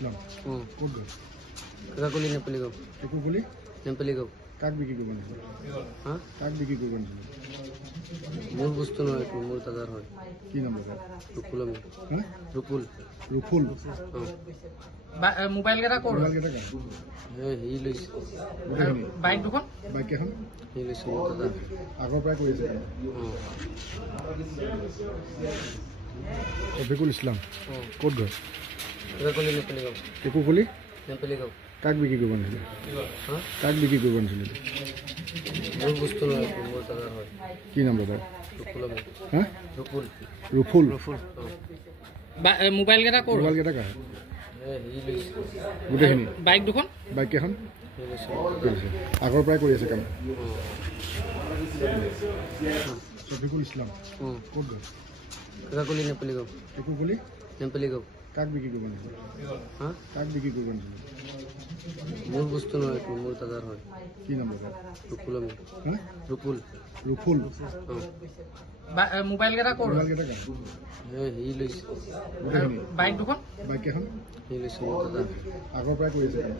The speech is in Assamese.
ইছলাম ক'ত গ'ল? কাকাকুলি নেপালী গাঁও। কুকুলি নেপালী গাঁও। কাক বিক্ৰী কৰিব নিছিল? হা কাক বিক্ৰী কৰিব নিছিল? মোৰ বস্তু নহয়, এইটো মোৰ দাদাৰ হয়। কি নাম দাদা? ৰুকুল আমি। হা ৰুকুল। ৰুফুল মোবাইল কেইটা ক'ৰ? মোবাইল কেইটা কাৰ? সি লৈছে। গোটেইখিনি বাইক দুখন বাইক কেইখন সি লৈছে মোৰ দাদা। আগৰ পৰাই কৰি আছে। ৰফিকুল ইছলাম ক'ত গ'ল? কাকাকুলি নেপালী গাঁও। কুকুলি নেপালী গাঁও। কাক বিক্ৰী কৰিব নিছিল? হা কাক বিক্ৰী কৰিব নিছিল? মোৰ বস্তু নহয়, এইটো মোৰ দাদাৰ হয়। কি নাম দাদা? ৰুকুল আমি। হা ৰুকুল। ৰুফুল মোবাইল কেইটা ক'ৰ? মোবাইল কেইটা কাৰ? সি লৈছে। গোটেইখিনি বাইক দুখন বাইক কেইখন সি লৈছে মোৰ দাদা। কৰিছে আগৰ পৰাই কৰি আছে কাম। ৰফিকুল ইছলাম ক'ত গ'ল? কাকাকুলি নেপালী গাঁও। কুকুলি নেপালী গাঁও। কাক বিক্ৰী কৰিব নিছিল? হা কাক বিক্ৰী কৰিব নিছিল? মোৰ বস্তু নহয়, এইটো মোৰ দাদাৰ হয়। কি নাম দাদা? ৰুকুল আমি। হা ৰুকুল। ৰুফুল মোবাইল কেইটা ক'ৰ? মোবাইল কেইটা কাৰ? সি লৈছে। গোটেইখিনি বাইক দুখন বাইক কেইখন সি লৈছে মোৰ দাদা। আগৰ পৰাই কৰি আছে কাম।